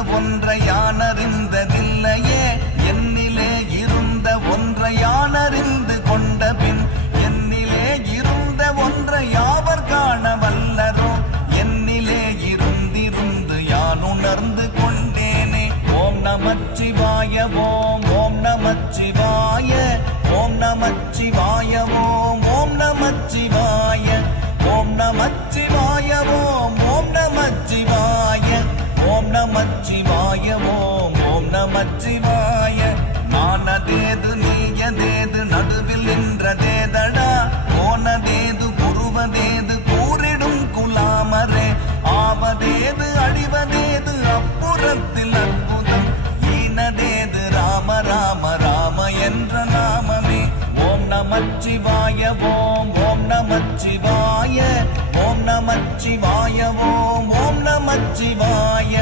ஒன்றை யானறிந்ததில்லையே என்னிலே இருந்த ஒன்றை யானறிந்து கொண்ட பின் என்னிலே இருந்த ஒன்றை யாவர் காண வல்லரோ என்னிலே இருந்திருந்து யான் உணர்ந்து கொண்டேனே. ஓம் நமச்சிவாய ஓம் ஓம் நமச்சிவாய ஓம் நமச்சிவாய ஓம் ஓம் நமச்சிவாய ஓம் நமச்சிவாய ஓம் ஓம் நமச்சிவாய ஓம் நமச்சிவாய ஓம் ஓம் நமச்சிவாய. நானதேது நீயதேது நடுவில் நின்றதேதடா போனதேது புருவதேது கூறிடும் குலாமரே ஆவதேது அழிவதேது அப்புறத்தில் அற்புதம் ஈனதேது ராம ராம ராம என்ற நாமமே. ஓம் நமச்சிவாய ஓம் ஓம் நமச்சிவாய ஓம் நமச்சிவாய ஓம் ஓம் நமச்சிவாய